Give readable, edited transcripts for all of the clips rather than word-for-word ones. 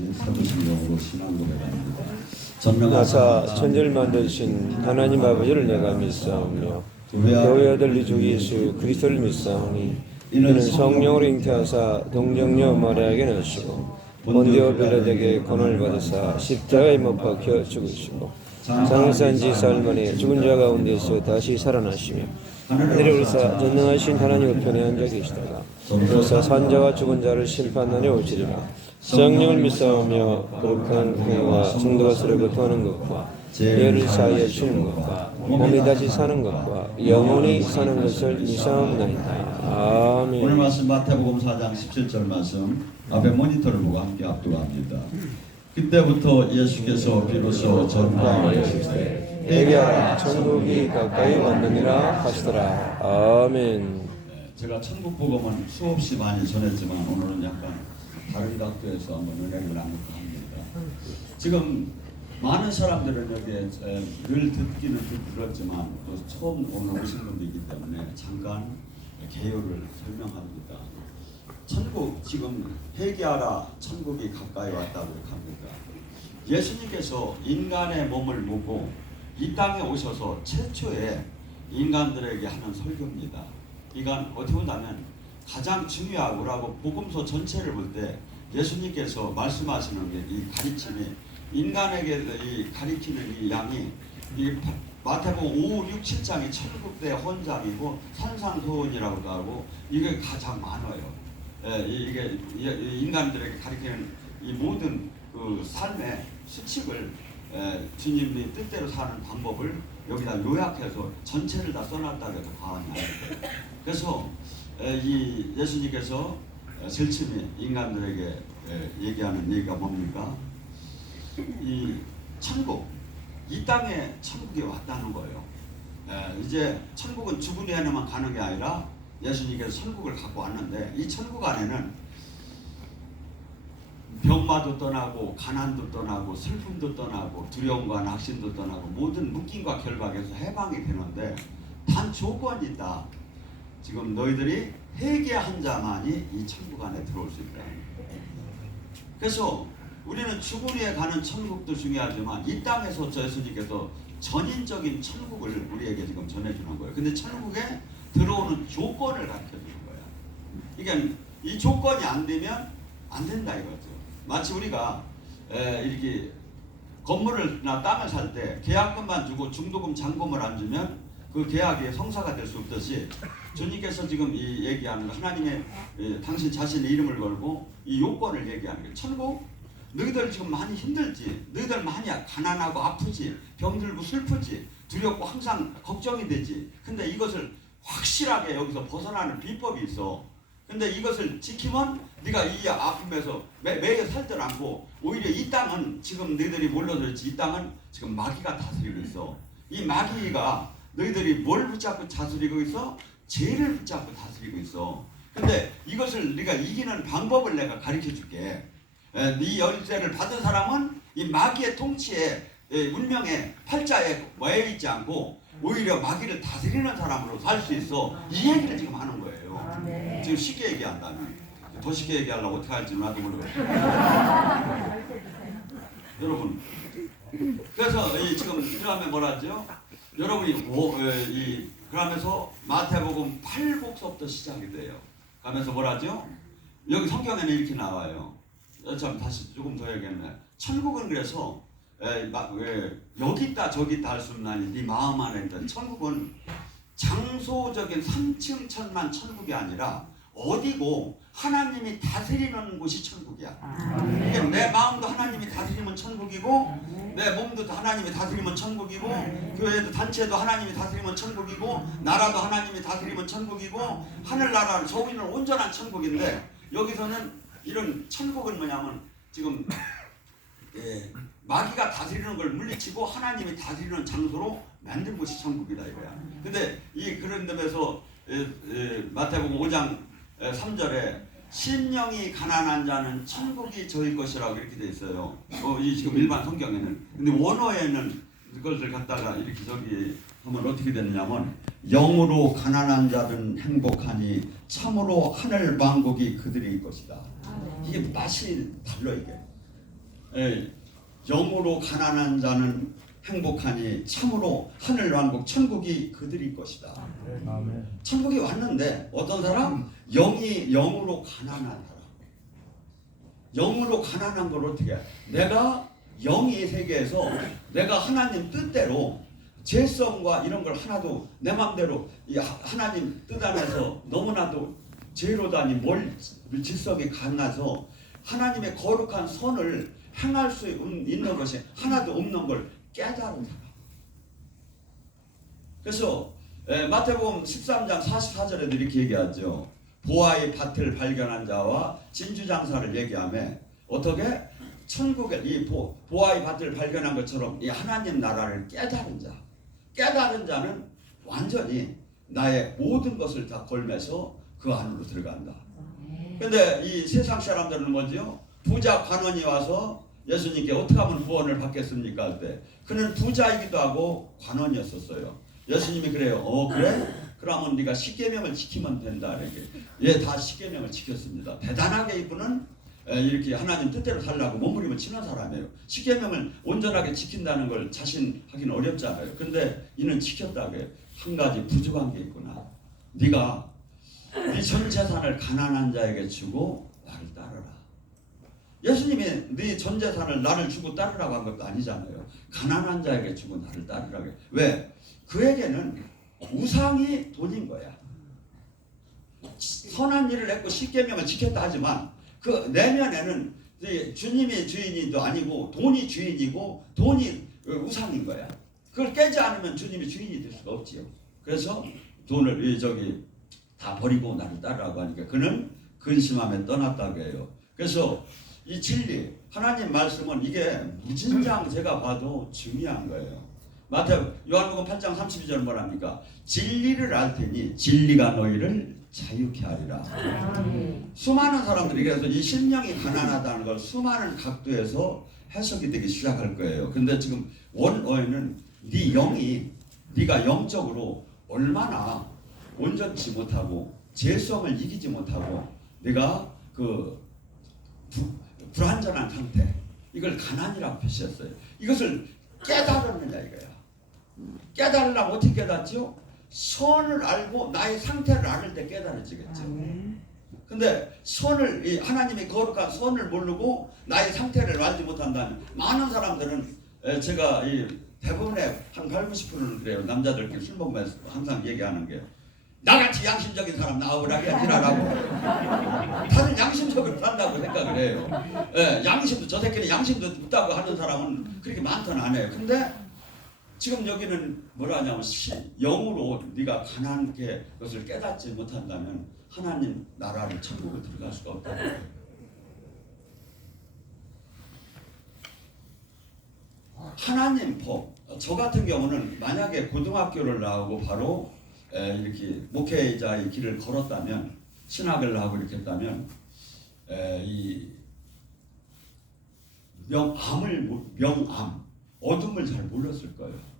때까지 서두신경으로 신앙 고백합니다. 나사 천지를 만드신 하나님 아버지를 내가 믿사오며 교회 아들 주 예수 그리스도를 믿사오니 이는 성령으로 잉태하사 동정녀 마리아에게 나시고 본디오 빌라에게 고난을 받으사 십자가에 못 박혀 죽으시고 장사한지 사흘 만에 죽은 자 가운데서 다시 살아나시며 하늘에 오르사 전능하신 하나님 우편에 앉아 계시다가 그러사 산자와 죽은 자를 심판하러 오시리라. 성령을 믿사오며 거룩한 교회와 성도가 서로 교통하는 것과 예를 사이에 주는 것과 몸이 다시 사는 것과 영원히 사는 것을 믿사옵나이다. 아멘. 오늘 말씀 마태복음 4장 17절 말씀 앞에 모니터를 보고 함께 압도합니다. 그때부터 예수께서 비로소 전파하시되 회개하라 천국이 가까이 왔느니라 하시더라. 아멘. 제가 천국 복음은 수없이 많이 전했지만 오늘은 약간 다른 각도에서 한번 은혜를 나누고 합니다. 지금 많은 사람들은 여기에 늘 듣기는 들었지만 또 처음 오늘 오신 분들이기 때문에 잠깐 개요를 설명합니다. 천국 지금 회개하라 천국이 가까이 왔다고 합니다. 예수님께서 인간의 몸을 묻고 이 땅에 오셔서 최초의 인간들에게 하는 설교입니다. 이건 어떻게 본다면 가장 중요하고 복음서 전체를 볼 때 예수님께서 말씀하시는 게 이 가르침이 인간에게 이 가르치는 이 양이 이 마태복음 5, 6, 7장이 천국대 헌장이고 산상소원이라고도 하고 이게 가장 많아요. 이게 인간들에게 가르치는 이 모든 그 삶의 수칙을 주님이 뜻대로 사는 방법을 여기다 요약해서 전체를 다 써놨다고 해도 과언이 아닙니다. 그래서 이 예수님께서 절친히 인간들에게 얘기하는 얘기가 뭡니까? 이 천국, 이 땅에 천국이 왔다는 거예요. 이제 천국은 죽은 후에만 가는 게 아니라 예수님께서 천국을 갖고 왔는데 이 천국 안에는 병마도 떠나고 가난도 떠나고 슬픔도 떠나고 두려움과 낙심도 떠나고 모든 묶임과 결박에서 해방이 되는데 단 조건이 있다. 지금 너희들이 회개한 자만이 이 천국 안에 들어올 수 있다. 그래서 우리는 죽은 후에 가는 천국도 중요하지만 이 땅에서 예수님께서 전인적인 천국을 우리에게 지금 전해주는 거예요. 근데 천국에 들어오는 조건을 가르쳐주는 거야. 그러니까 이 조건이 안 되면 안 된다 이거죠. 마치 우리가 이렇게 건물을나 땅을 살 때 계약금만 주고 중도금 잔금을 안 주면 그 계약이 성사가 될 수 없듯이 주님께서 지금 이 얘기하는 하나님의 당신 자신의 이름을 걸고 이 요건을 얘기하는 거예요. 천국 너희들 지금 많이 힘들지, 너희들 많이 가난하고 아프지, 병들고 슬프지, 두렵고 항상 걱정이 되지. 근데 이것을 확실하게 여기서 벗어나는 비법이 있어. 근데 이것을 지키면 네가 이 아픔에서 매일 살들 않고 오히려 이 땅은 지금 너희들이 몰라들지 이 땅은 지금 마귀가 다스리고 있어. 이 마귀가 너희들이 뭘 붙잡고 다스리고 있어? 죄를 붙잡고 다스리고 있어. 근데 이것을 네가 이기는 방법을 내가 가르쳐 줄게. 네 열쇠를 받은 사람은 이 마귀의 통치에 운명의 팔자에 모여 있지 않고 오히려 마귀를 다스리는 사람으로 살 수 있어. 이 얘기를 지금 하는 거예요. 지금 쉽게 얘기한다면 더 쉽게 얘기하려고 어떻게 할지 나도 모르겠어요. 여러분 그래서 지금 그다음에 뭐라죠? 여러분이 그러면서 마태복음 8복서부터 시작이 돼요. 그러면서 뭐라죠? 여기 성경에는 이렇게 나와요. 참 다시 조금 더 얘기했네. 천국은 그래서 여기 있다 저기 있다 할 수 없나니 네 마음 안에 있다. 천국은 장소적인 3층 천만 천국이 아니라 어디고 하나님이 다스리는 곳이 천국이야. 그러니까 내 마음도 하나님이 다스리면 천국이고 내 몸도 하나님이 다스리면 천국이고 교회도 단체도 하나님이 다스리면 천국이고 나라도 하나님이 다스리면 천국이고 하늘나라는 저기는 온전한 천국인데 여기서는 이런 천국은 뭐냐면 지금 마귀가 다스리는 걸 물리치고 하나님이 다스리는 장소로 만든 곳이 천국이다 이거야. 근데 그런 점에서 마태복음 5장 3절에 심령이 가난한 자는 천국이 저희 것이라고 이렇게 돼 있어요. 이 지금 일반 성경에는. 근데 원어에는 그것을 갖다가 이렇게 저기 하면 어떻게 되느냐면 영으로 가난한 자는 행복하니 참으로 하늘 만국이 그들의 것이다. 이게 맛이 달라 이게. 영으로 가난한 자는 행복하니 참으로 하늘 왕국 천국이 그들이 것이다. 천국이 왔는데 어떤 사람? 영이 영으로 가난한 사람. 영으로 가난한 걸 어떻게 해? 내가 영이 세계에서 내가 하나님 뜻대로 죄성과 이런 걸 하나도 내 맘대로 이 하나님 뜻 안에서 너무나도 죄로다니 뭘 질성이 강해서 하나님의 거룩한 선을 행할 수 있는 것이 하나도 없는 걸 깨달은 사람. 그래서 마태복음 13장 44절에도 이렇게 얘기하죠. 보아의 밭을 발견한 자와 진주장사를 얘기하며 어떻게 천국에 이 보아의 밭을 발견한 것처럼 이 하나님 나라를 깨달은 자는 완전히 나의 모든 것을 다 걸면서 그 안으로 들어간다. 근데 이 세상 사람들은 뭐죠? 부자 관원이 와서 예수님께 어떻게 하면 구원을 받겠습니까? 할 때 그는 부자이기도 하고 관원이었었어요. 예수님이 그래요. 그래? 그러면 네가 십계명을 지키면 된다. 이렇게. 예, 다 십계명을 지켰습니다. 대단하게 이분은 이렇게 하나님 뜻대로 살라고 몸부림을 치는 사람이에요. 십계명을 온전하게 지킨다는 걸 자신하기는 어렵잖아요. 근데 이는 지켰다고 해요. 한 가지 부족한 게 있구나. 네가 네 전 재산을 가난한 자에게 주고 나를 따르라. 예수님이 네 전 재산을 나를 주고 따르라고 한 것도 아니잖아요. 가난한 자에게 주고 나를 따르라고 해요. 왜? 그에게는 우상이 돈인 거야. 선한 일을 했고 십계명을 지켰다 하지만 그 내면에는 주님이 주인도 아니고 돈이 주인이고 돈이 우상인 거야. 그걸 깨지 않으면 주님이 주인이 될 수가 없지요. 그래서 돈을 다 버리고 나를 따르라고 하니까 그는 근심함에 떠났다고 해요. 그래서 이 진리, 하나님 말씀은 이게 무진장 제가 봐도 중요한 거예요. 요한복음 8장 32절 뭐랍니까? 진리를 알 테니 진리가 너희를 자유케 하리라. 수많은 사람들이 그래서 이 심령이 가난하다는 걸 수많은 각도에서 해석이 되기 시작할 거예요. 근데 지금 원어에는 네 영이 네가 영적으로 얼마나 온전치 못하고 죄성을 이기지 못하고 내가 불완전한 상태, 이걸 가난이라고 표시했어요. 이것을 깨달았느냐 이거야. 깨달으려면 어떻게 깨닫죠? 선을 알고 나의 상태를 알을 때 깨달아지겠죠. 근데 선을 하나님의 거룩한 선을 모르고 나의 상태를 알지 못한다면 많은 사람들은 제가 대부분의 한 80~90%는 그래요. 남자들끼리 술 먹으면서 항상 얘기하는 게 나같이 양심적인 사람 나오라게 일하라고. 다들 양심적으로 산다고 생각을 해요. 양심도 저 새끼는 양심도 없다고 하는 사람은 그렇게 많다는 안 해요. 근데 지금 여기는 뭐라 하냐면 영으로 네가 가난하게 그것을 깨닫지 못한다면 하나님 나라를 천국을 들어갈 수가 없다고 해요. 하나님 법. 저 같은 경우는 만약에 고등학교를 나오고 바로 이렇게 목회자의 길을 걸었다면 신학을 하고 이렇게 했다면 이 명암 어둠을 잘 몰랐을 거예요.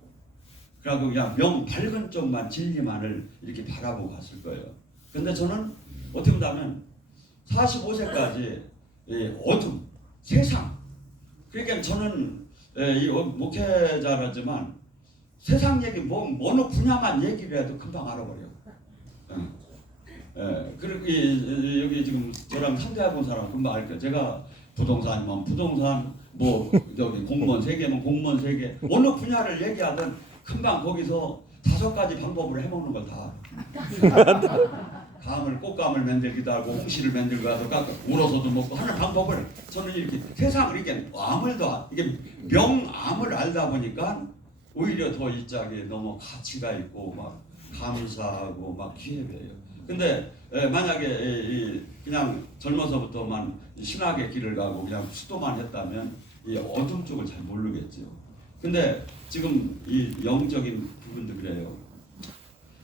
그리고 그냥 밝은 쪽만 진리만을 이렇게 바라보고 갔을 거예요. 근데 저는 어떻게 보면 45세까지 어둠, 세상. 그러니까 저는 목회자라지만 세상 얘기 어느 분야만 얘기를 해도 금방 알아버려. 그리고 여기 지금 저랑 상대해본 사람은 금방 알 거예요. 제가 부동산이면 부동산, 여기 공무원 세계면 공무원 세계, 어느 분야를 얘기하든 금방 거기서 5가지 방법으로 해먹는 걸 다 알아. 꽃감을 만들기도 하고 홍시를 만들기도 하고 울어서도 먹고 하는 방법을 저는 이렇게 세상을 이게 이게 명암을 알다 보니까 오히려 더 이 짝에 너무 가치가 있고 막 감사하고 막 기회돼요. 근데 만약에 그냥 젊어서부터만 신학의 길을 가고 그냥 수도만 했다면 이 어둠 쪽을 잘 모르겠죠. 근데 지금 이 영적인 부분도 그래요.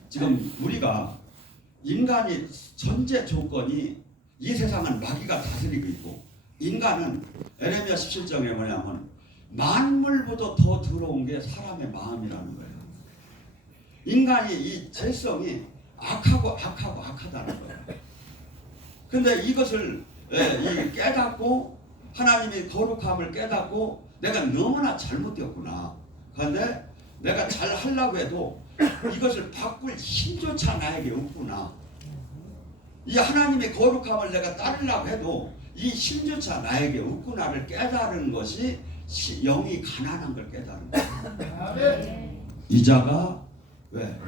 지금 우리가 인간이 전제 조건이 이 세상은 마귀가 다스리고 있고 인간은 에레미야 17장에 뭐냐면 만물보다 더 더러운 게 사람의 마음이라는 거예요. 인간이 이 죄성이 악하다는 거예요. 근데 이것을 깨닫고 하나님의 거룩함을 깨닫고 내가 너무나 잘못되었구나. 그런데 내가 잘 하려고 해도 이것을 바꿀 힘조차 나에게 없구나. 이 하나님의 거룩함을 내가 따르려고 해도 이 힘조차 나에게 없구나를 깨달은 것이 영이 가난한 걸 깨달은 거예요. 이자가 왜?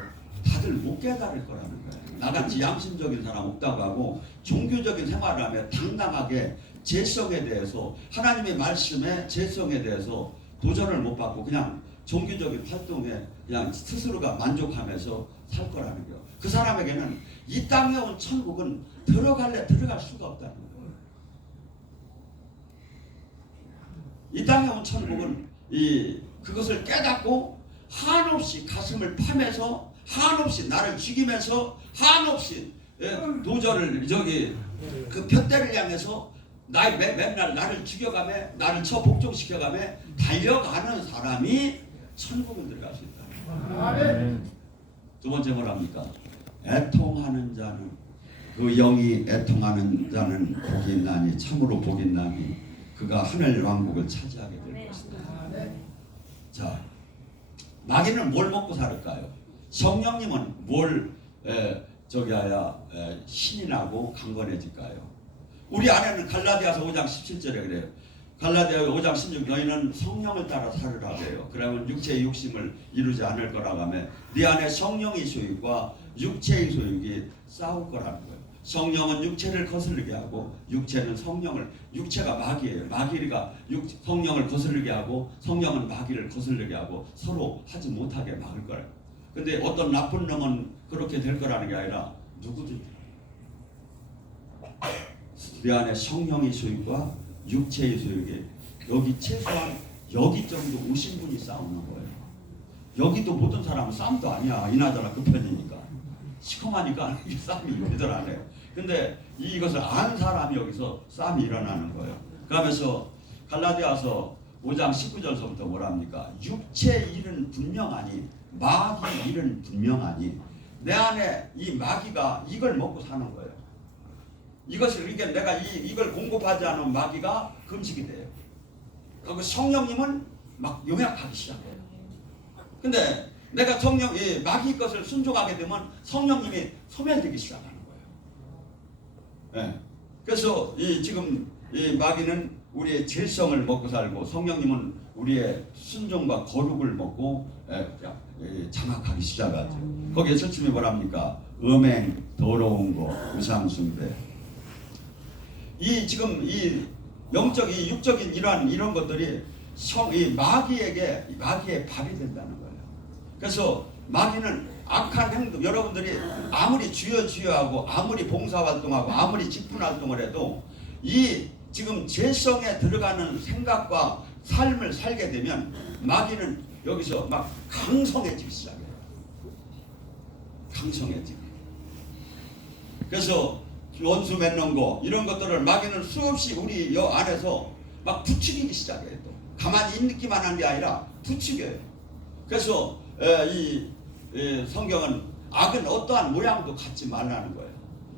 다들 못 깨달을 거라는 거예요. 나같이 양심적인 사람 없다고 하고 종교적인 생활을 하며 당당하게 죄성에 대해서 하나님의 말씀의 죄성에 대해서 도전을 못 받고 그냥 종교적인 활동에 그냥 스스로가 만족하면서 살 거라는 거예요. 그 사람에게는 이 땅에 온 천국은 들어갈 수가 없다는 거예요. 이 땅에 온 천국은 그것을 깨닫고 한없이 가슴을 파면서 한없이 나를 죽이면서 한없이 도전을 그 푯대를 향해서 맨날 나를 죽여가며 나를 복종시켜가며 달려가는 사람이 천국을 들어갈 수 있다. 두 번째 뭐랍니까? 애통하는 자는 그 영이 애통하는 자는 복이 있나니 참으로 복이 있나니 그가 하늘 왕국을 차지하게 될 것이다. 자, 마귀는 뭘 먹고 살을까요? 성령님은 뭘 신이 나고 강건해질까요? 우리 안에는 갈라디아서 5장 17절에 그래요. 갈라디아 5장 16 너희는 성령을 따라 살으라 그래요. 그러면 육체의 욕심을 이루지 않을 거라고 하며 네 안에 성령의 소유과 육체의 소유가 싸울 거라는 거예요. 성령은 육체를 거스르게 하고 육체는 성령을 육체가 마귀예요. 마귀가 성령을 거스르게 하고 성령은 마귀를 거스르게 하고 서로 하지 못하게 막을 거예요. 근데 어떤 나쁜 놈은 그렇게 될 거라는 게 아니라 누구든지 내 안에 성령의 소유과 육체의 소유에 여기 최소한 여기 정도 오신 분이 싸우는 거예요. 여기도 모든 사람은 싸움도 아니야. 이나저나 그 편이니까 시커하니까 싸움이 일들 안 해요. 근데 이것을 아는 사람이 여기서 싸움이 일어나는 거예요. 그러면서 갈라디아서 5장 19절서부터 뭐랍니까? 육체의 일은 분명하니 마귀의 일은 분명하니 내 안에 이 마귀가 이걸 먹고 사는 거예요. 이것을 이게 내가 이걸 공급하지 않은 마귀가 금식이 돼요. 그리고 성령님은 막 용약하기 시작해요. 근데 내가 마귀 것을 순종하게 되면 성령님이 소멸되기 시작하는 거예요. 네. 그래서 지금 마귀는 우리의 죄성을 먹고 살고 성령님은 우리의 순종과 거룩을 먹고 장악하기 시작하죠. 거기에 철침이 뭐랍니까? 음행, 더러운 거, 우상숭배. 지금 영적, 육적인 이런 것들이 마귀의 밥이 된다는 거예요. 그래서 마귀는 악한 행동, 여러분들이 아무리 주여 하고 아무리 봉사활동하고 아무리 직분활동을 해도 지금 죄성에 들어가는 생각과 삶을 살게 되면 마귀는 여기서 막 강성해지기 시작해요. 강성해지기. 그래서 원수 맺는 거 이런 것들을 마귀는 수없이 우리 안에서 막 부추기기 시작해요. 또 가만히 있기만 한 게 아니라 부추겨요. 그래서 성경은 악은 어떠한 모양도 갖지 말라는 거예요.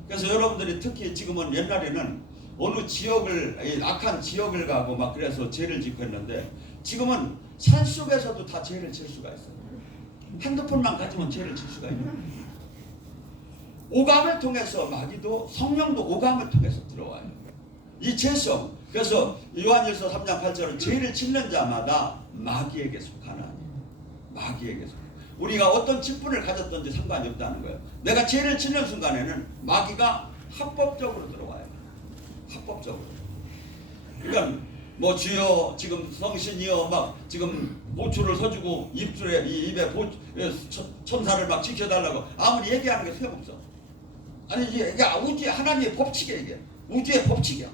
그래서 여러분들이 특히 지금은 옛날에는 어느 지역을 악한 지역을 가고 막 그래서 죄를 짓고 했는데 지금은 산속에서도 다 죄를 질 수가 있어요. 핸드폰만 가지면 죄를 질 수가 있는 거예요. 오감을 통해서 마귀도 성령도 오감을 통해서 들어와요. 이 죄성. 그래서 요한일서 3장 8절은 죄를 짓는 자마다 마귀에게 속하나니. 마귀에게 속하나니. 우리가 어떤 직분을 가졌든지 상관이 없다는 거예요. 내가 죄를 짓는 순간에는 마귀가 합법적으로 들어와요. 합법적으로. 그러니까 뭐 주여 지금 성신이여 막 지금 보초를 서주고 입에 천사를 막 지켜달라고 아무리 얘기하는 게 소용없어. 아니 이게 우주의 하나님의 법칙이야. 이게 우주의 법칙이야.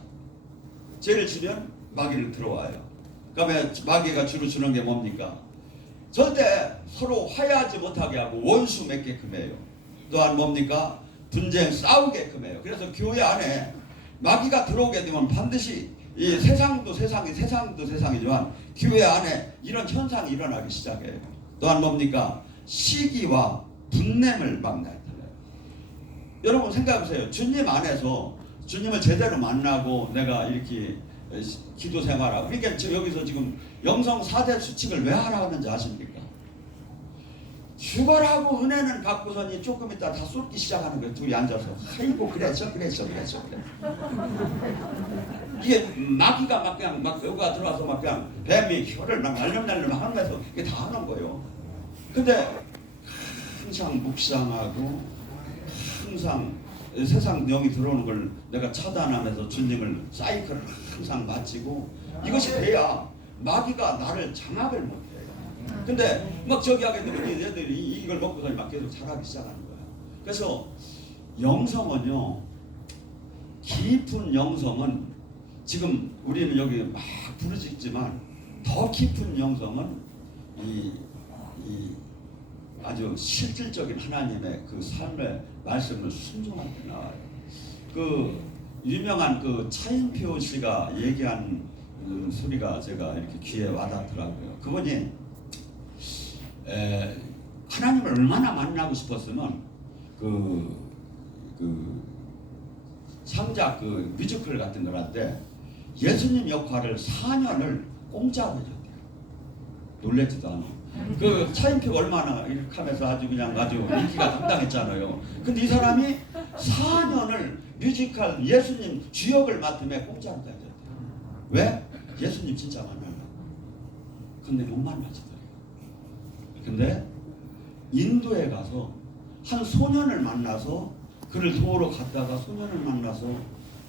죄를 지면 마귀를 들어와요. 그러면 마귀가 주로 주는 게 뭡니까? 절대 서로 화해하지 못하게 하고 원수 맺게끔 해요. 또한 뭡니까? 분쟁 싸우게끔 해요. 그래서 교회 안에 마귀가 들어오게 되면 반드시 이 세상도 세상이지만 교회 안에 이런 현상이 일어나기 시작해요. 또한 뭡니까? 시기와 분냄을 막 나타내요. 여러분 생각해보세요. 주님 안에서 주님을 제대로 만나고 내가 이렇게 기도 생활하고. 그러니까 지금 여기서 지금 영성 4대 수칙을 왜 하라 하는지 아십니까? 죽어라고 은혜는 갖고서니 조금 있다 다 쏟기 시작하는 거예요. 둘이 앉아서. 아이고 그랬죠. 이게 마귀가 막 그냥 막 여기가 들어와서 막 그냥 뱀이 혀를 막 날름날름 하면서 이게 다 하는 거예요. 근데 항상 묵상하고 항상 세상 영이 들어오는 걸 내가 차단하면서 주님을 사이클을 항상 마치고 이것이 돼야 마귀가 나를 장악을 못해요. 근데 막 저기 하겠는데 얘들이 이걸 먹고서 막 계속 자라기 시작하는 거야. 그래서 영성은요, 깊은 영성은 지금 우리는 여기 막 부르짖지만 더 깊은 영성은 이 아주 실질적인 하나님의 그 삶의 말씀을 순종할 때 나와요. 그 유명한 그 차인표 씨가 얘기한 소리가 제가 이렇게 귀에 와닿더라고요. 그분이 하나님을 얼마나 만나고 싶었으면 그 창작 그 뮤지컬 같은 걸 할 때 예수님 역할을 4년을 공짜로 해줬대요. 놀랬지도 않아. 그 차인표가 얼마나 이렇게 하면서 아주 인기가 당당했잖아요. 근데 이 사람이 4년을 뮤지컬 예수님 주역을 맡으며 공짜로 해줬대요. 왜? 예수님 진짜 만나려고. 근데 못 만나지더래요. 근데 인도에 가서 한 소년을 만나서 그를 도우러 갔다가 소년을 만나서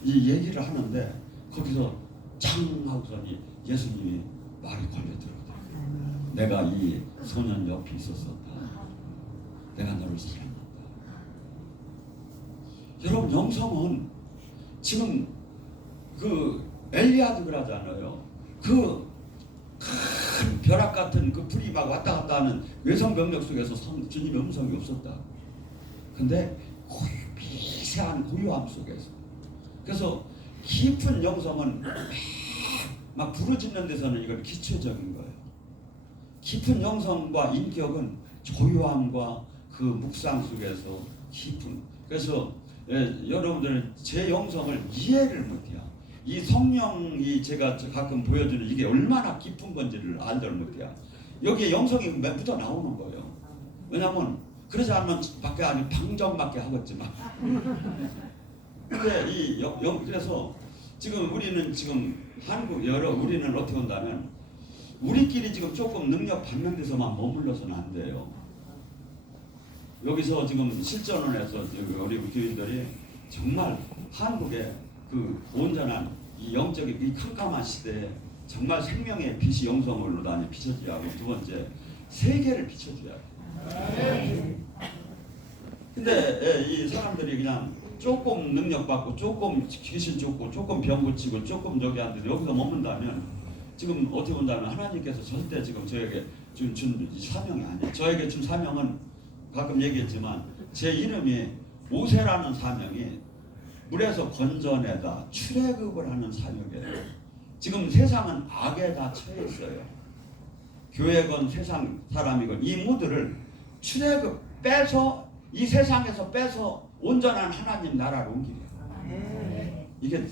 이 얘기를 하는데 거기서 짱 하고서니 예수님이 말이 걸려들어요. 내가 이 소년 옆에 있었었다. 내가 너를 사랑한다. 여러분 영성은 지금 그 엘리야도 그러잖아요. 그 큰 벼락 같은 그 불이 막 왔다 갔다 하는 외성 병력 속에서 주님의 음성이 없었다. 근데 미세한 고요함 속에서. 그래서 깊은 영성은 막 부르짖는 데서는 이건 기초적인 거예요. 깊은 영성과 인격은 조요함과 그 묵상 속에서 깊은. 그래서 여러분들은 제 영성을 이해를 못해요. 이 성령이 제가 가끔 보여주는 이게 얼마나 깊은 건지를 알들 못해요. 여기에 영성이 묻어 나오는 거예요. 왜냐하면 그러지 않으면 밖에 아니 방정밖에 하겠지만. 근데 그래서 지금 우리는 지금 우리는 어떻게 한다면 우리끼리 지금 조금 능력 받는 데서만 머물러서는 안 돼요. 여기서 지금 실전을 해서 우리 교인들이 정말 한국의 그 온전한 이 영적인 이 캄캄한 시대에 정말 생명의 빛이 영성으로 다니 비춰줘야 하고, 두 번째 세계를 비춰줘야 돼. 근데 이 사람들이 그냥 조금 능력 받고 조금 귀신 쫓고 조금 병 고치고 조금 저기 하는데 여기서 머문다면 지금 어떻게 본다면 하나님께서 절대 지금 저에게 준 사명이 아니에요. 저에게 준 사명은 가끔 얘기했지만 제 이름이 모세라는 사명이 물에서 건져내다 출애굽을 하는 사역이에요. 지금 세상은 악에 다 처해 있어요. 교회건 세상 사람이건 이 모두를 출애굽 빼서 이 세상에서 빼서 온전한 하나님 나라로 옮기래요. 이게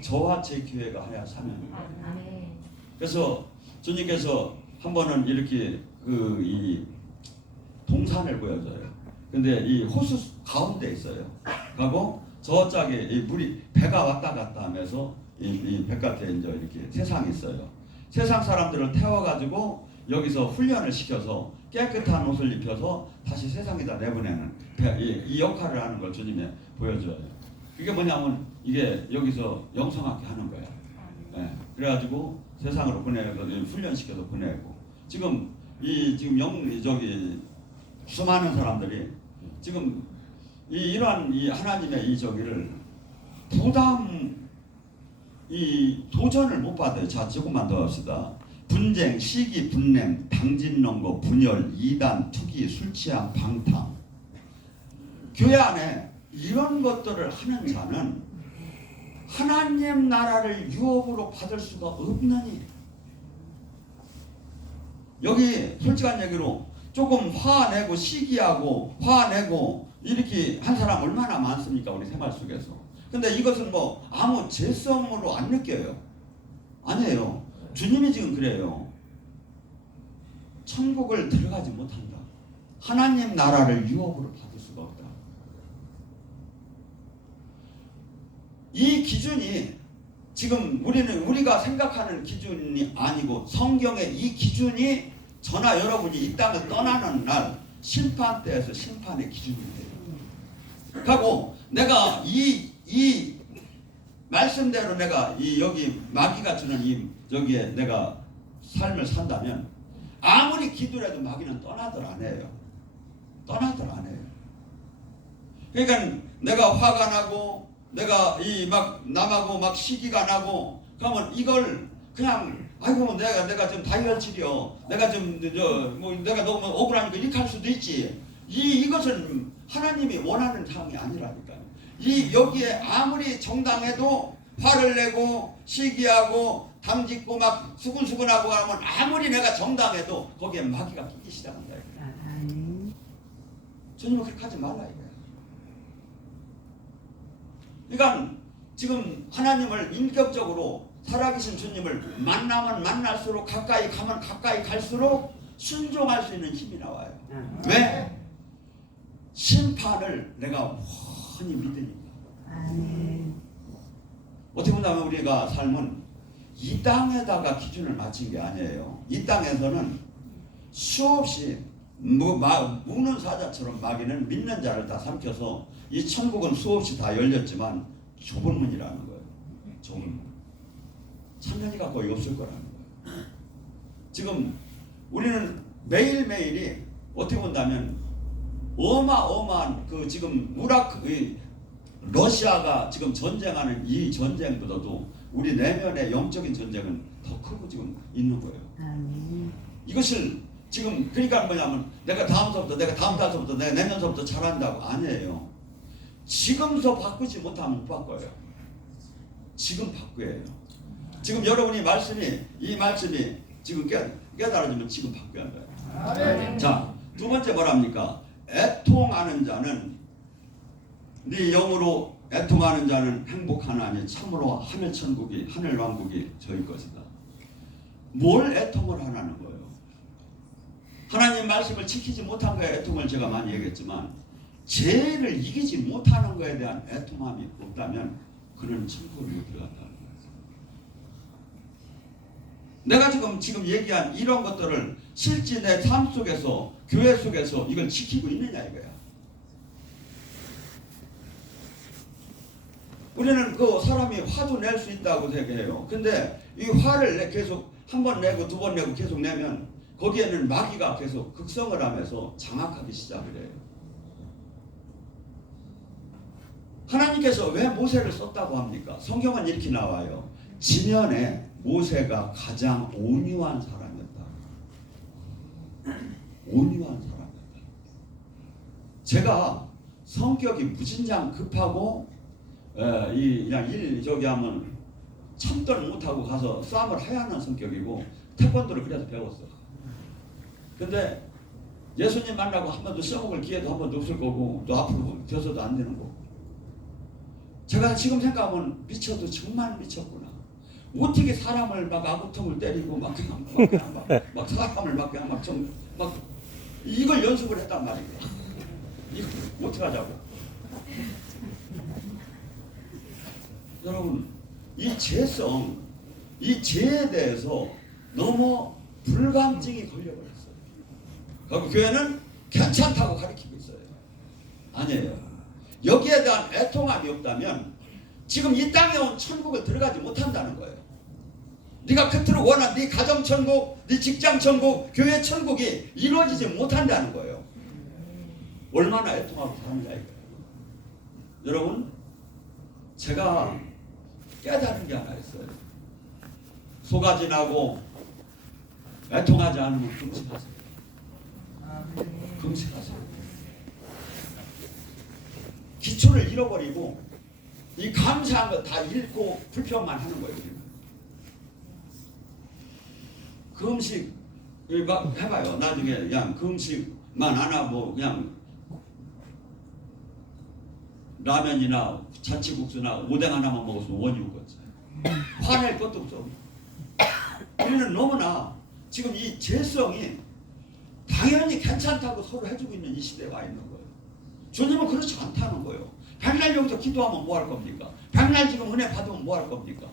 저와 제 교회가 해야 사명이에요. 그래서 주님께서 한 번은 이렇게 이 동산을 보여줘요. 근데 이 호수 가운데 있어요. 가고 저짝에 이 물이 배가 왔다 갔다 하면서 이 백같에 이제 이렇게 세상이 있어요. 세상 사람들을 태워가지고 여기서 훈련을 시켜서 깨끗한 옷을 입혀서 다시 세상에다 내보내는 이 역할을 하는 걸 주님이 보여줘요. 그게 뭐냐면 이게 여기서 영성하게 하는 거야. 그래가지고 세상으로 보내서 훈련시켜서 보내고 지금 수많은 사람들이 지금 이러한 이 하나님의 이 저기를 도전을 못 받아요. 자, 조금만 더 합시다. 분쟁, 시기, 분냄, 당진농고, 분열, 이단, 투기, 술취함, 방탕. 교회 안에 이런 것들을 하는 자는 하나님 나라를 유업으로 받을 수가 없느니. 여기 솔직한 얘기로 조금 화내고 시기하고 화내고 이렇게 한 사람 얼마나 많습니까? 우리 생활 속에서. 근데 이것은 뭐 아무 죄성으로 안 느껴요. 아니에요. 주님이 지금 그래요. 천국을 들어가지 못한다. 하나님 나라를 유업으로 받을 수가 없다. 이 기준이 지금 우리가 생각하는 기준이 아니고 성경의 이 기준이 저나 여러분이 이 땅을 떠나는 날 심판대에서 심판의 기준이 돼요. 하고 내가 이 말씀대로 내가 여기 마귀가 주는 여기에 내가 삶을 산다면 아무리 기도를 해도 마귀는 떠나들 안 해요. 떠나들 안 해요. 그러니까 내가 화가 나고 내가 남하고 막 시기가 나고 그러면 이걸 그냥 아이고 내가 좀 다이어트려 내가 좀 내가 너무 억울하니까 이렇게 할 수도 있지. 이것은 하나님이 원하는 상황이 아니라니까요. 여기에 아무리 정당해도 화를 내고 시기하고 담짓고 막 수근수근하고 하면 아무리 내가 정당해도 거기에 마귀가 끼기 시작한다. 주님은 그렇게 하지 말라 이거야. 그러니까 지금 하나님을 인격적으로 살아계신 주님을 만나면 만날수록 가까이 가면 가까이 갈수록 순종할 수 있는 힘이 나와요. 왜? 심판을 내가 훤히 믿으니까. 어떻게 보면 우리가 삶은 이 땅에다가 기준을 맞춘 게 아니에요. 이 땅에서는 수없이 묵는 사자처럼 마귀는 믿는 자를 다 삼켜서 이 천국은 수없이 다 열렸지만 좁은 문이라는 거예요. 좁은 문. 참여가 거의 없을 거라는 거예요. 지금 우리는 매일매일이 어떻게 본다면 어마어마한 지금 러시아가 지금 전쟁하는 이 전쟁보다도 우리 내면의 영적인 전쟁은 더 크고 지금 있는 거예요. 이것을 지금 그러니까 뭐냐면 내가 다음 달서부터 내가 내년서부터 잘한다고 아니에요. 지금서 바꾸지 못하면 못 바꿔요. 지금 바꿔야 해요. 지금 여러분이 이 말씀이 지금 깨달아지면 지금 바꿔야 한다. 자, 두 번째 뭐랍니까? 애통하는 자는 네 영으로 애통하는 자는 행복하나니 참으로 하늘 왕국이 저희 것이다. 뭘 애통을 하라는 거예요? 하나님 말씀을 지키지 못한 거에 애통을 제가 많이 얘기했지만 죄를 이기지 못하는 거에 대한 애통함이 없다면 그는 천국을 못 들어간다는 거예요. 내가 지금 얘기한 이런 것들을 실제 내 삶 속에서 교회 속에서 이걸 지키고 있느냐 이거야. 우리는 사람이 화도 낼 수 있다고 생각해요. 근데 이 화를 계속 한 번 내고 두 번 내고 계속 내면 거기에는 마귀가 계속 극성을 하면서 장악하기 시작을 해요. 하나님께서 왜 모세를 썼다고 합니까? 성경은 이렇게 나와요. 지면에 모세가 가장 온유한 사람이었다. 온유한 사람이었다. 제가 성격이 무진장 급하고 그냥 저기 하면 참들 못하고 가서 싸움을 해야 하는 성격이고 태권도를 그래서 배웠어. 근데 예수님 만나고 한 번도 써먹을 기회도 한 번도 없을 거고 또 앞으로 되어서도 안 되는 거고 제가 지금 생각하면 미쳐도 정말 미쳤구나. 어떻게 사람을 막 아구통을 때리고 막 사람을 막 이걸 연습을 했단 말이에요. 이거 어떻게 하자고. 여러분 이 죄성, 이 죄에 대해서 너무 불감증이 걸려버렸어요. 그리고 교회는 괜찮다고 가르치고 있어요. 아니에요. 여기에 대한 애통함이 없다면 지금 이 땅에 온 천국을 들어가지 못한다는 거예요. 네가 겉으로 원한 네 가정 천국, 네 직장 천국, 교회 천국이 이루어지지 못한다는 거예요. 얼마나 애통하고 사는가 이거예요. 여러분 제가 깨달은 게 하나 있어요. 속아지 나고 애통하지 않으면 금식하세요. 금식하세요. 기초를 잃어버리고 이 감사한 거 다 잃고 불평만 하는 거예요. 금식 막 해봐요. 나중에 그냥 금식만 안 하고 그냥 라면이나 잔치국수나 오뎅 하나만 먹었으면 원이 웃겠어요. 화낼 것도 없어. 우리는 너무나 지금 이 죄성이 당연히 괜찮다고 서로 해주고 있는 이 시대에 와 있는 거예요. 주님은 그렇지 않다는 거예요. 백날 여기서 기도하면 뭐 할 겁니까? 백날 지금 은혜 받으면 뭐 할 겁니까?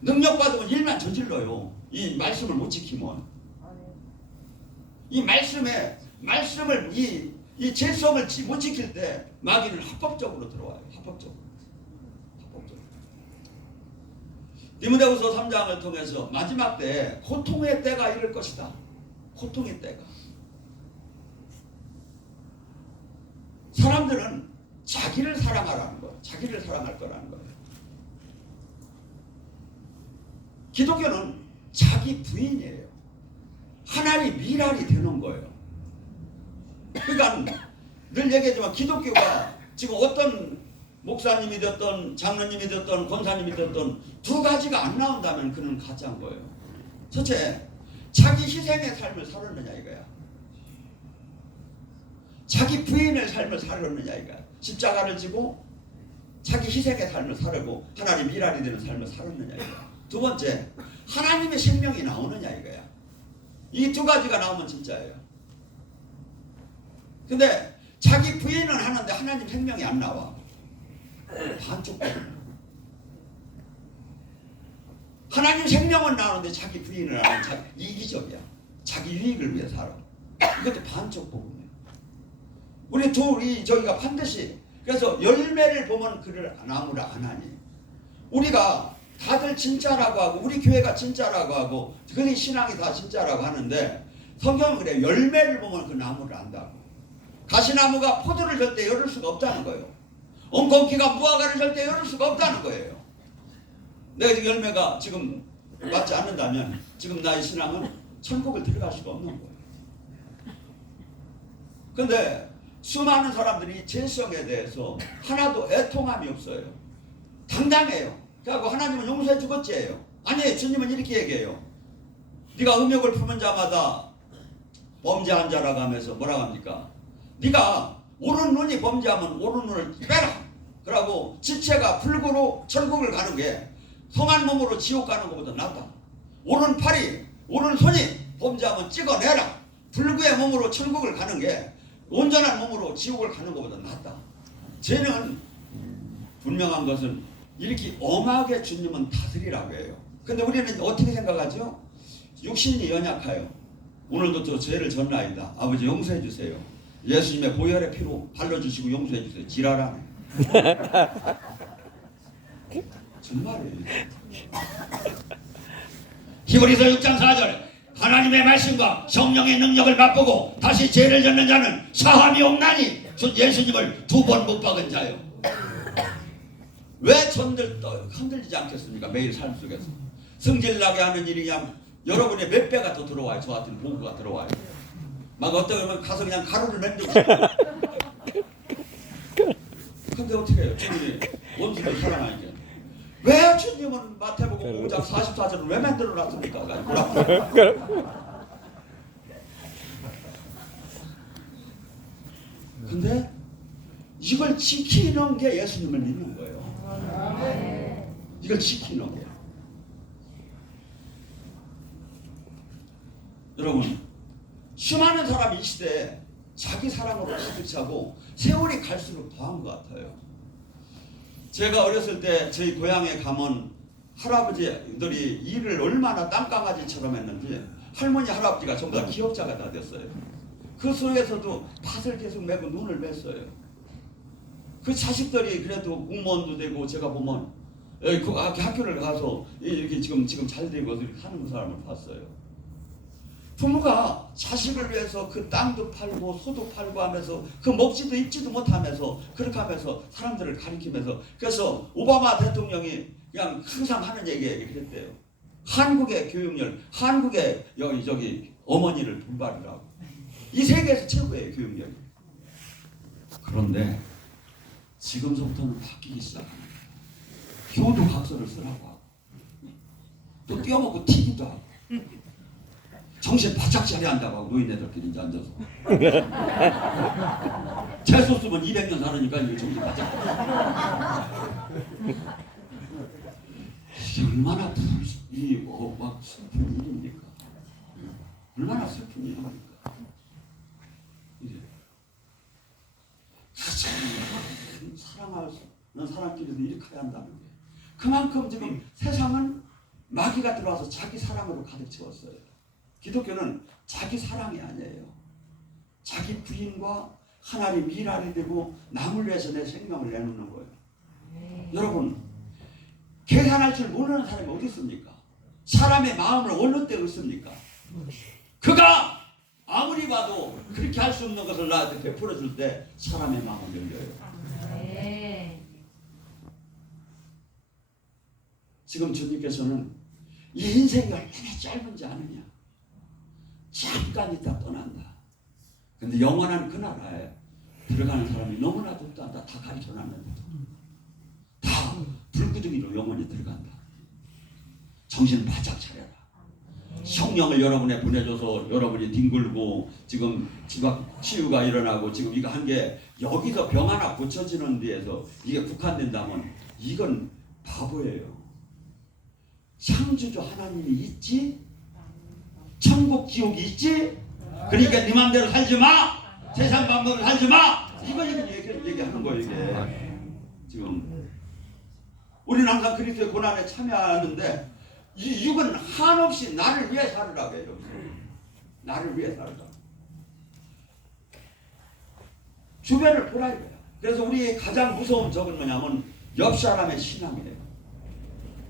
능력 받으면 일만 저질러요. 이 말씀을 못 지키면. 이 말씀을 이 죄성을 못 지킬 때 마귀는 합법적으로 들어와요. 합법적으로. 디모데후서 3장을 통해서 마지막 때 고통의 때가 이를 것이다. 고통의 때가. 사람들은 자기를 사랑하라는 거예요. 자기를 사랑할 거라는 거예요. 기독교는 자기 부인이에요. 하나님 미랄이 되는 거예요. 그러니까 늘 얘기하지만 기독교가 지금 어떤 목사님이 됐던 장로님이 됐던 권사님이 됐던 두 가지가 안 나온다면 그는 가짜인 거예요. 첫째, 자기 희생의 삶을 살았느냐 이거야. 자기 부인의 삶을 살았느냐 이거야. 십자가를 지고 자기 희생의 삶을 살고 하나님 미랄이 되는 삶을 살았느냐 이거야. 두 번째, 하나님의 생명이 나오느냐 이거야. 이 두 가지가 나오면 진짜예요. 근데 자기 부인은 하는데 하나님 생명이 안 나와. 반쪽. 하나님 생명은 나오는데 자기 부인을 하는 이기적이야. 자기 유익을 위해 살아. 이것도 반쪽 복음이에요. 우리 둘이 저희가 반드시 그래서 열매를 보면 그를 나무라 안 하니. 우리가 다들 진짜라고 하고 우리 교회가 진짜라고 하고 그게 신앙이 다 진짜라고 하는데 성경은 그래. 열매를 보면 그 나무를 안다고. 가시나무가 포도를 절대 열을 수가 없다는 거예요. 엉겅퀴가 무화과를 절대 열을 수가 없다는 거예요. 내가 지금 열매가 지금 맞지 않는다면 지금 나의 신앙은 천국을 들어갈 수가 없는 거예요. 그런데 수많은 사람들이 죄성에 대해서 하나도 애통함이 없어요. 당당해요. 그래갖고 하나님은 용서해 주겠지예요. 아니, 주님은 이렇게 얘기해요. 네가 음욕을 품은 자마다 범죄한 자라고 하면서 뭐라고 합니까? 네가 오른 눈이 범죄하면 오른 눈을 빼라. 그러고 지체가 불구로 천국을 가는 게 성한 몸으로 지옥 가는 것보다 낫다. 오른 팔이 오른 손이 범죄하면 찍어내라. 불구의 몸으로 천국을 가는 게 온전한 몸으로 지옥을 가는 것보다 낫다. 죄는 분명한 것은 이렇게 엄하게 주님은 다스리라고 해요. 근데 우리는 어떻게 생각하죠? 육신이 연약하여 오늘도 저 죄를 졌나이다. 아버지 용서해 주세요. 예수님의 보혈의 피로 발라주시고 용서해 주세요. 지랄하네. 정말이에요. 히브리서 6장 4절 하나님의 말씀과 성령의 능력을 맛보고 다시 죄를 졌는 자는 사함이 없나니 예수님을 2번 못 박은 자요. 왜 흔들리지 않겠습니까? 매일 삶 속에서 승질나게 하는 일이 그냥 여러분의 몇 배가 더 들어와요. 저한테는 보고가 들어와요. 막 어떻게 보면 가서 그냥 가루를 만들고 싶어요. 근데 어떻게 해요? 주님이 원수를 사랑하니까. 왜 주님은 마태복음 5장 44절을 왜 만들어 놨습니까? 근데 이걸 지키는 게 예수님을 믿는 거예요. 이걸 지키는 게. 여러분, 수많은 사람이 이 시대에 자기 사랑으로 가득 차고 세월이 갈수록 더한 것 같아요. 제가 어렸을 때 저희 고향에 가면 할아버지들이 일을 얼마나 땅강아지처럼 했는지 할머니 할아버지가 전부 다 기업자가 다 됐어요. 그 속에서도 밭을 계속 메고 눈을 맸어요. 그 자식들이 그래도 공무원도 되고 제가 보면 그 학교를 가서 이렇게 지금 잘 되고 이렇게 하는 사람을 봤어요. 부모가 자식을 위해서 그 땅도 팔고 소도 팔고 하면서 그 먹지도 입지도 못하면서 그렇게 하면서 사람들을 가리키면서 그래서 오바마 대통령이 그냥 항상 하는 얘기가 이렇게 했대요. 한국의 교육열, 한국의 여기 어머니를 분발이라고. 이 세계에서 최고의 교육열이. 그런데 지금서부터는 바뀌기 시작합니다. 교도 각서를 쓰라고 하고 또 뛰어먹고 튀기도 하고 정신 바짝 차려 한다고 하고 노인네들끼리 이제 앉아서 채소 쓰면 200년 사니까 이거 정신 바짝 이게 얼마나 막 슬픈 일입니까? 얼마나 슬픈 일입니까? 이게 가장 사랑하는 사람끼리도 이렇게 해야 한다는 게 그만큼 지금 세상은 마귀가 들어와서 자기 사랑으로 가득 채웠어요. 기독교는 자기 사랑이 아니에요. 자기 부인과 하나님 일하게 되고 남을 위해서 내 생명을 내놓는 거예요. 여러분 계산할 줄 모르는 사람이 어디 있습니까? 사람의 마음을 어느 때 얻습니까? 그가 아무리 봐도 그렇게 할 수 없는 것을 나한테 베풀어 줄 때 사람의 마음을 열려요. 지금 주님께서는 이 인생이 얼마나 짧은지 아느냐? 잠깐 있다 떠난다. 근데 영원한 그 나라에 들어가는 사람이 너무나도 없다. 다 가르쳐놨는데 다 불구덩이로 영원히 들어간다. 정신 바짝 차려라. 성령을 여러분에 보내줘서 여러분이 뒹굴고 지금 치유가 일어나고 지금 이거 한 게 여기서 병 하나 고쳐지는 데에서 이게 국한된다면 이건 바보예요. 창조주 하나님이 있지? 천국 지옥이 있지? 그러니까 네 맘대로 살지 마! 세상 방법을 살지 마! 이거 얘기하는 거예요 이게. 지금 우리는 항상 그리스도의 고난에 참여하는데 이 육은 한없이 나를 위해 살으라고 해요. 나를 위해 살으라. 주변을 보라 이거야. 그래서 우리의 가장 무서운 적은 뭐냐면 옆 사람의 신앙이에요.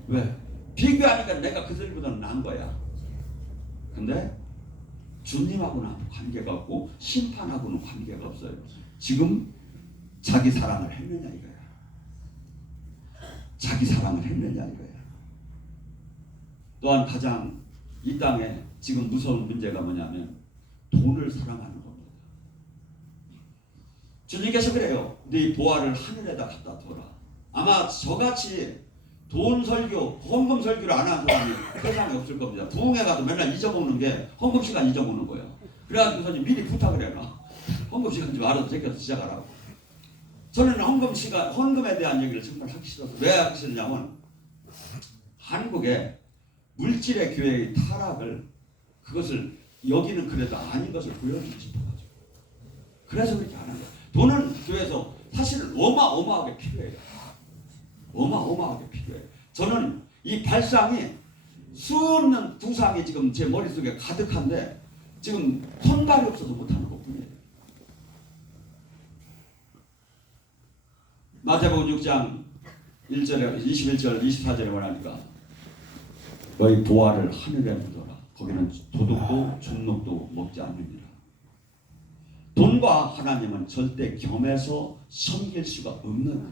왜? 비교하니까 내가 그들보다는 나은 거야. 근데 주님하고는 관계가 없고 심판하고는 관계가 없어요. 지금 자기 사랑을 했느냐 이거야. 자기 사랑을 했느냐 이거야. 또한 가장 이 땅에 지금 무서운 문제가 뭐냐면 돈을 사랑하는 겁니다. 주님께서 그래요. 네 보화를 하늘에다 갖다 둬라. 아마 저같이 돈 설교, 헌금 설교를 안 하는 사람이 세상에 없을 겁니다. 부흥회 가서 맨날 잊어먹는 게 헌금 시간 잊어먹는 거예요. 그래가지고 미리 부탁을 해놔. 헌금 시간 좀 알아서 제껴서 시작하라고. 저는 헌금에 대한 얘기를 정말 하기 싫어서 왜 하기 싫냐면 한국에 물질의 교회의 타락을 그것을 여기는 그래도 아닌 것을 보여주고 싶어가지고 그래서 그렇게 하는 거예요. 돈은 교회에서 사실 어마어마하게 필요해요. 어마어마하게 필요해요. 저는 이 발상이 수없는 구상이 지금 제 머릿속에 가득한데 지금 손발이 없어서 못하는 것뿐이에요. 마태복음 6장 1절에 21절 24절에 뭐라니까 너희 보화를 하늘에 묻어라. 거기는 도둑도 중독도 먹지 않느니라. 돈과 하나님은 절대 겸해서 섬길 수가 없느니라.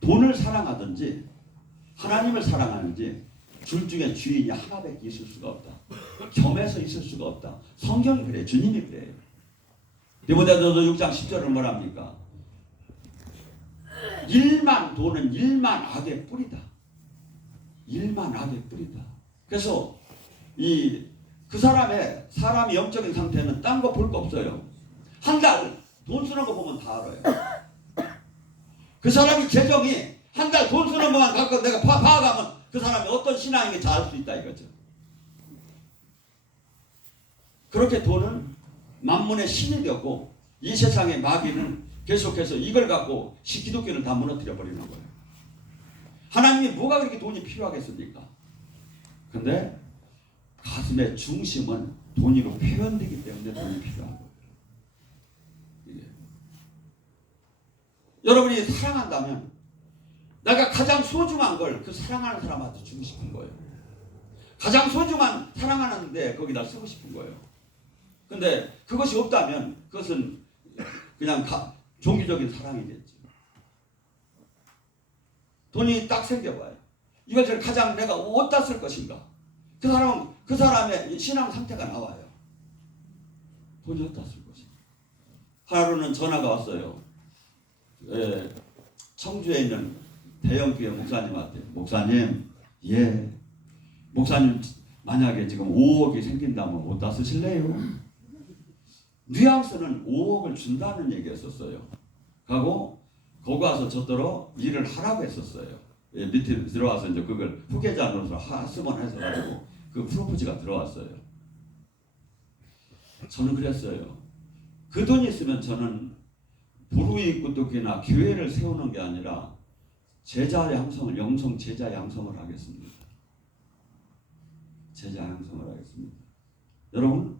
돈을 사랑하든지 하나님을 사랑하는지 둘 중에 주인이 하나밖에 있을 수가 없다. 겸해서 있을 수가 없다. 성경이 그래요. 주님이 그래요. 디모데전서 6장 10절은 뭐랍니까? 일만 돈은 일만 악의 뿌리다. 일만 악의 뿌리다. 그래서 그 사람이 영적인 상태는 딴 거 볼 거 없어요. 한 달 돈 쓰는 거 보면 다 알아요. 그 사람이 재정이 한 달 돈 쓰는 것만 갖고 내가 파악하면 그 사람이 어떤 신앙인지 알 수 있다 이거죠. 그렇게 돈은 만문의 신이 되었고 이 세상의 마귀는 계속해서 이걸 갖고 기독교를 다 무너뜨려 버리는 거예요. 하나님이 뭐가 그렇게 돈이 필요하겠습니까? 근데 가슴의 중심은 돈으로 표현되기 때문에 돈이 필요한 거예요. 이게. 여러분이 사랑한다면 내가 가장 소중한 걸 그 사랑하는 사람한테 주고 싶은 거예요. 가장 소중한 사랑하는데 거기다 쓰고 싶은 거예요. 근데 그것이 없다면 그것은 그냥 종교적인 사랑이겠지. 돈이 딱 생겨봐요. 이것을 가장 내가 어디다 쓸 것인가? 그 사람의 신앙 상태가 나와요. 돈이 어디다 쓸 것인가? 하루는 전화가 왔어요. 청주에 있는 대형교회 목사님한테 목사님, 목사님 만약에 지금 5억이 생긴다면 어디다 쓰실래요? 뉘앙스는 5억을 준다는 얘기였었어요. 하고 거기 와서 저더러 일을 하라고 했었어요. 밑에 들어와서 이제 그걸 후계자로서 하스번 해서 가지고 그 프로포즈가 들어왔어요. 저는 그랬어요. 그 돈이 있으면 저는 부르이꾸뚝이나 교회를 세우는 게 아니라 제자 양성을, 영성 제자 양성을 하겠습니다. 제자 양성을 하겠습니다. 여러분,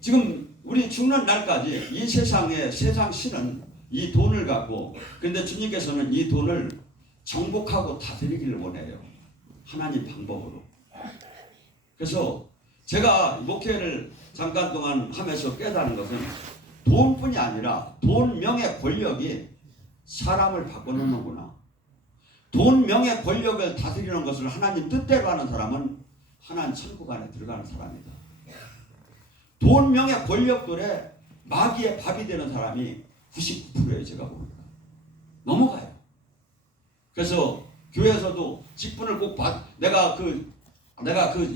지금 우리 죽는 날까지 이 세상에 세상 신은 이 돈을 갖고, 근데 주님께서는 이 돈을 정복하고 다스리기를 원해요. 하나님 방법으로. 그래서 제가 목회를 잠깐 동안 하면서 깨달은 것은 돈뿐이 아니라 돈, 명예, 권력이 사람을 바꿔놓는구나. 돈, 명예, 권력을 다스리는 것을 하나님 뜻대로 하는 사람은 하나님 천국 안에 들어가는 사람이다. 돈, 명예, 권력들에 마귀의 밥이 되는 사람이 99%예요. 제가 봅니다. 넘어가요. 그래서 교회에서도 직분을 꼭 내가 그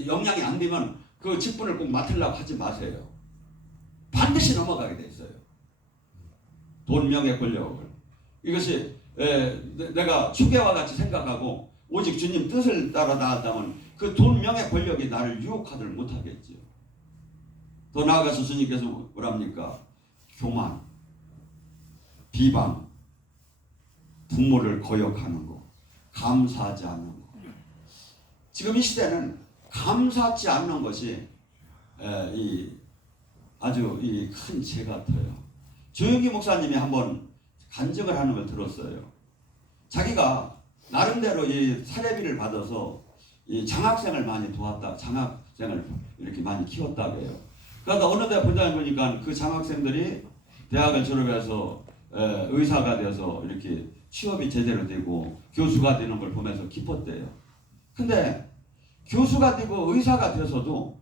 역량이 안 되면 그 직분을 꼭 맡으려고 하지 마세요. 반드시 넘어가게 돼 있어요. 돈, 명예, 권력을. 이것이 내가 추계와 같이 생각하고 오직 주님 뜻을 따라 나간다면 그 돈, 명예, 권력이 나를 유혹하들 못하겠지요. 더 나아가서 주님께서 뭐랍니까? 교만, 비방, 부모를 거역하는 거, 감사하지 않는 거. 지금 이 시대는 감사하지 않는 것이 아주 큰 죄 같아요. 조영기 목사님이 한번 간증을 하는 걸 들었어요. 자기가 나름대로 이 사례비를 받아서 이 장학생을 많이 도왔다, 장학생을 이렇게 많이 키웠다고 해요. 그러다 어느 날 본장에 보니까 그 장학생들이 대학을 졸업해서 의사가 되어서 이렇게 취업이 제대로 되고 교수가 되는 걸 보면서 기뻤대요. 근데 교수가 되고 의사가 되어서도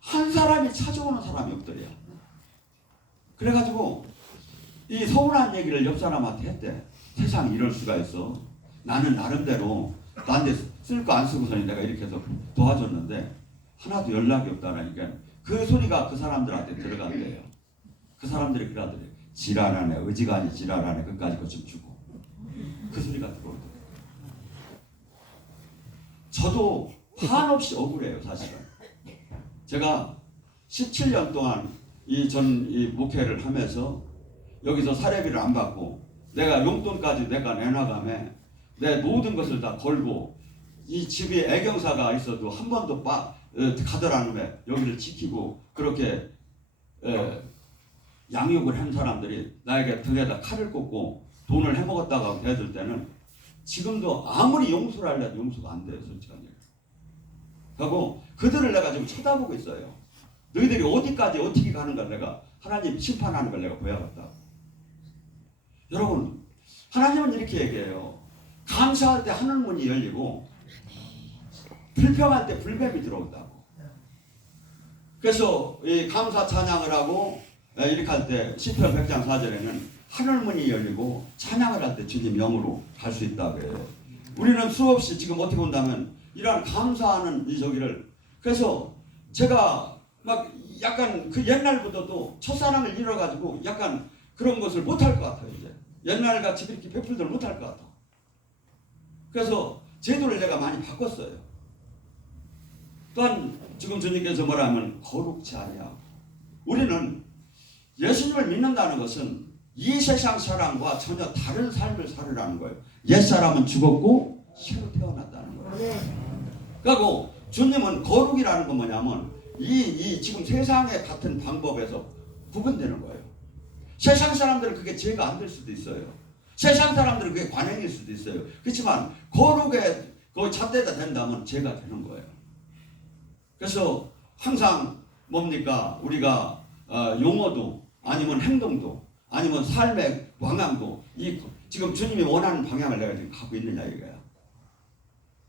한 사람이 찾아오는 사람이 없더래요. 그래가지고 이 서운한 얘기를 옆 사람한테 했대. 세상에 이럴 수가 있어. 나는 나름대로 나한테 쓸 거 안 쓰고서는 내가 이렇게 해서 도와줬는데 하나도 연락이 없다라니까 그 소리가 그 사람들한테 들어간대요. 그 사람들이 그러더래요. 지랄하네, 의지간이 지랄하네, 끝까지 거좀 주고. 그 소리가 들어오더래요. 저도 한없이 억울해요, 사실은. 제가 17년 동안 이 목회를 하면서 여기서 사례비를 안 받고 내가 용돈까지 내가 내놔가며 내 모든 것을 다 걸고 이 집에 애경사가 있어도 한 번도 가더라는 게 여기를 지키고 그렇게 양육을 한 사람들이 나에게 등에다 칼을 꽂고 돈을 해먹었다고 해줄 때는 지금도 아무리 용서를 하려도 용서가 안 돼요, 솔직한 얘기. 그리고 그들을 내가 지금 쳐다보고 있어요. 너희들이 어디까지 어떻게 가는 걸 내가 하나님 심판하는 걸 내가 보여야겠다. 여러분, 하나님은 이렇게 얘기해요. 감사할 때 하늘 문이 열리고 불평할 때 불뱀이 들어온다고. 그래서 이 감사 찬양을 하고 이렇게 할 때 시편 100장 4절에는 하늘 문이 열리고 찬양을 할 때 주님 영으로 갈 수 있다고 해요. 우리는 수없이 지금 어떻게 본다면 이러한 감사하는 이 저기를, 그래서 제가 막 약간 그 옛날보다도 첫사랑을 잃어가지고 약간 그런 것을 못할 것 같아요. 이제 옛날같이 이렇게 베풀들 못할 것 같아. 그래서 제도를 내가 많이 바꿨어요. 또한 지금 주님께서 뭐라 하면 거룩지 아니하고, 우리는 예수님을 믿는다는 것은 이 세상 사람과 전혀 다른 삶을 살으라는 거예요. 옛사람은 죽었고 새로 태어났다는 거예요. 그리고 주님은 거룩이라는 건 뭐냐면 이 지금 세상의 같은 방법에서 구분되는 거예요. 세상 사람들은 그게 죄가 안 될 수도 있어요. 세상 사람들은 그게 관행일 수도 있어요. 그렇지만 거룩에 거의 잣대가 된다면 죄가 되는 거예요. 그래서 항상 뭡니까? 우리가 용어도 아니면 행동도 아니면 삶의 방향도 지금 주님이 원하는 방향을 내가 지금 갖고 있느냐 이거야.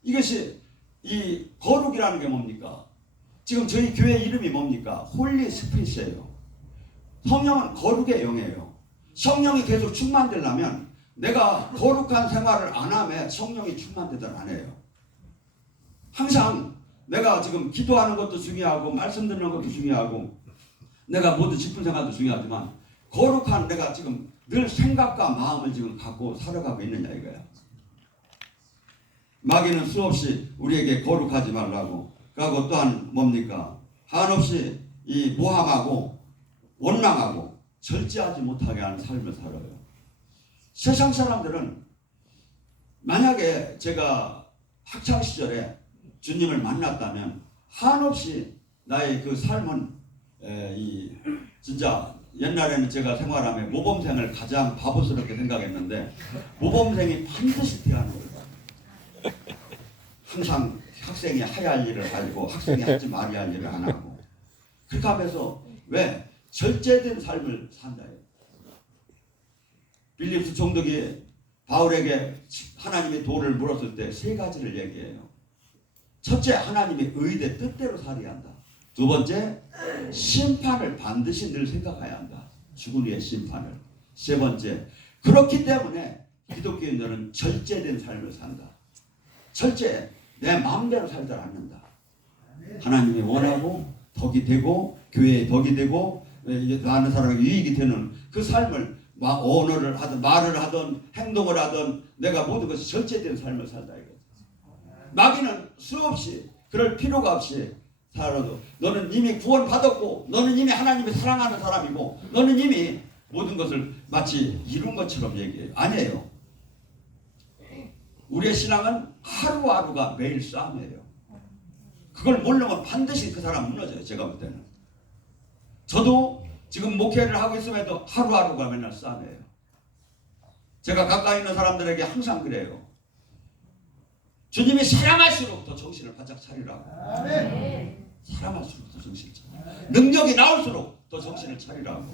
이것이 이 거룩이라는 게 뭡니까? 지금 저희 교회 이름이 뭡니까? 홀리 스피릿이에요. 성령은 거룩의 영이에요. 성령이 계속 충만되려면 내가 거룩한 생활을 안 하면 성령이 충만되든 안 해요. 항상 내가 지금 기도하는 것도 중요하고 말씀 듣는 것도 중요하고 내가 모두 직분 생활도 중요하지만 거룩한 내가 지금 늘 생각과 마음을 지금 갖고 살아가고 있느냐 이거야. 마귀는 수없이 우리에게 거룩하지 말라고. 그리고 또한 뭡니까? 한없이 이 모함하고 원망하고 절제하지 못하게 하는 삶을 살아요. 세상 사람들은 만약에 제가 학창 시절에 주님을 만났다면 한없이 나의 그 삶은 진짜 옛날에는 제가 생활하며 모범생을 가장 바보스럽게 생각했는데 모범생이 반드시 태어나는 거예요. 항상 학생이 해야 할 일을 하고 학생이 하지 말아야 할 일을 안 하고 그렇게 하면서 왜? 절제된 삶을 산다요. 빌립스 총독이 바울에게 하나님의 도를 물었을 때 세 가지를 얘기해요. 첫째, 하나님의 의대 뜻대로 살아야 한다. 두 번째, 심판을 반드시 늘 생각해야 한다. 죽은 후의 심판을. 세 번째, 그렇기 때문에 기독교인들은 절제된 삶을 산다. 절제, 내 마음대로 살지 않는다. 하나님이 원하고 덕이 되고 교회에 덕이 되고 많은 사람에게 유익이 되는 그 삶을 언어를 하든 말을 하든 행동을 하든 내가 모든 것이 절제된 삶을 살다 이거죠. 마귀는 수없이 그럴 필요가 없이 살아도 너는 이미 구원받았고 너는 이미 하나님이 사랑하는 사람이고 너는 이미 모든 것을 마치 이룬 것처럼 얘기해요. 아니에요. 우리의 신앙은 하루하루가 매일 싸움이에요. 그걸 모르면 반드시 그 사람 무너져요. 제가 볼 때는. 저도 지금 목회를 하고 있음에도 하루하루가 맨날 싸움이에요. 제가 가까이 있는 사람들에게 항상 그래요. 주님이 사랑할수록 더 정신을 바짝 차리라고. 사랑할수록 더 정신을 차리라고. 능력이 나올수록 더 정신을 차리라고.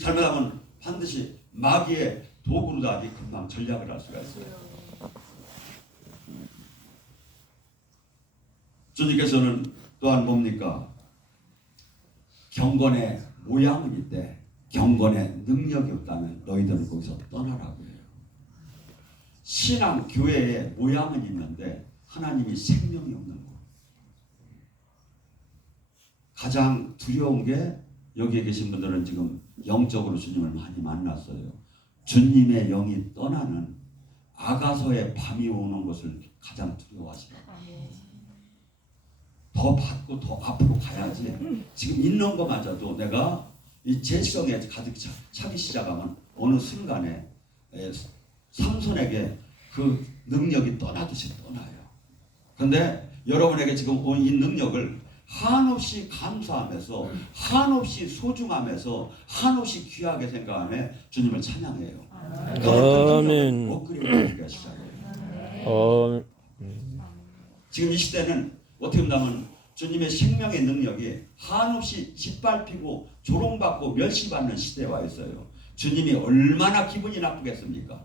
잘못하면 반드시 마귀의 도구로도 아주 금방 전략을 할 수가 있어요. 주님께서는 또한 뭡니까? 경건의 모양은 있대. 경건의 능력이 없다면 너희들은 거기서 떠나라고 해요. 신앙, 교회의 모양은 있는데 하나님이 생명이 없는 거. 가장 두려운 게 여기에 계신 분들은 지금 영적으로 주님을 많이 만났어요. 주님의 영이 떠나는 아가서의 밤이 오는 것을 가장 두려워하시라고. 더 받고 더 앞으로 가야지. 지금 있는 것마저도 내가 이 재성에 가득 차기 시작하면 어느 순간에 삼손에게 그 능력이 떠나듯이 떠나요. 그런데 여러분에게 지금 이 능력을 한없이 감사하면서 한없이 소중하면서 한없이 귀하게 생각하며 주님을 찬양해요. 아멘. 업그레이드가 시작해요. 지금 이 시대는 어떻게 보면 주님의 생명의 능력이 한없이 짓밟히고 조롱받고 멸시받는 시대에 와 있어요. 주님이 얼마나 기분이 나쁘겠습니까?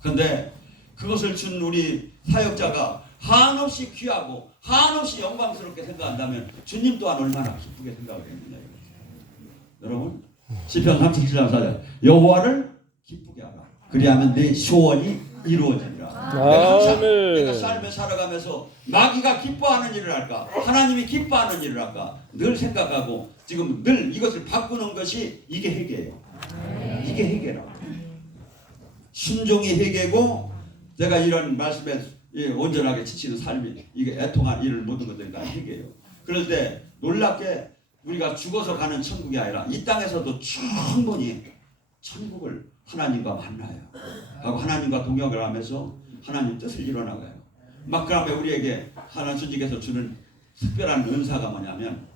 그런데 그것을 준 우리 사역자가 한없이 귀하고 한없이 영광스럽게 생각한다면 주님 또한 얼마나 기쁘게 생각하겠느냐. 여러분 시편 37장 4절 여호와를 기쁘게 하라. 그리하면 내 소원이 이루어지리라. 내가 삶을 살아가면서 마귀가 기뻐하는 일을 할까 하나님이 기뻐하는 일을 할까 늘 생각하고 지금 늘 이것을 바꾸는 것이 이게 회개예요. 이게 회개라. 순종이 회개고 제가 이런 말씀에 온전하게 지치는 삶이 이게 애통한 일을 모든 것들이 다 회개예요. 그럴 때 놀랍게 우리가 죽어서 가는 천국이 아니라 이 땅에서도 충분히 천국을 하나님과 만나요. 하고 하나님과 동역을 하면서 하나님 뜻을 이뤄나가요. 막 그러면 우리에게 하나님께서 주는 특별한 은사가 뭐냐면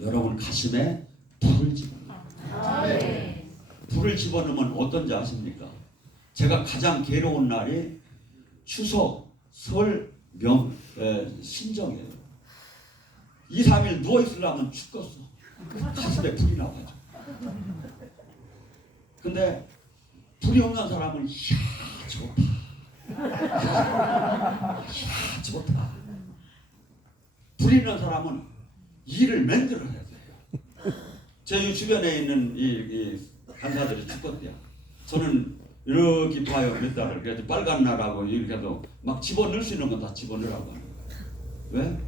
여러분 가슴에 불을 집어넣어요. 불을 집어넣으면 어떤지 아십니까? 제가 가장 괴로운 날이 추석, 설, 신정이에요. 2, 3일 누워있으려면 죽겠어. 가슴에 불이 나가죠. 근데 불이 없는 사람은 이야 좋다. 이야 좋다. 불이 있는 사람은 일을 만들어야 돼요. 제 주변에 있는 이 간사들이 죽었대요. 저는 이렇게 봐요. 몇 달을. 그래서 빨간 날하고 이렇게 해서 막 집어넣을 수 있는 건 다 집어넣으라고 하는 거예요. 왜?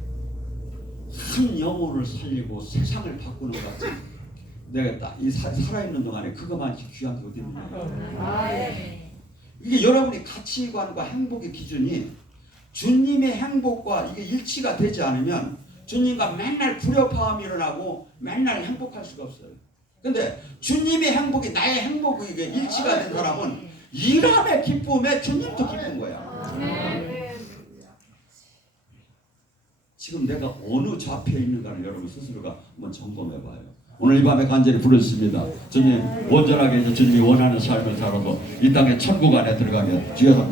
한 영혼을 살리고 세상을 바꾸는 것 같지. 내가 이 살아있는 동안에 그것만 귀한 게 어디 있느냐. 이게 여러분이 가치관과 행복의 기준이 주님의 행복과 이게 일치가 되지 않으면 주님과 맨날 불협화음이 일어나고 맨날 행복할 수가 없어요. 근데 주님의 행복이 나의 행복이 이게 일치가 된 사람은 일함의 기쁨에 주님도 기쁜 거야. 지금 내가 어느 좌표에 있는가를 여러분 스스로가 한번 점검해 봐요. 오늘 이 밤에 간절히 부르십니다. 주님 온전하게 주님이 원하는 삶을 살아서 이 땅의 천국 안에 들어가게 주여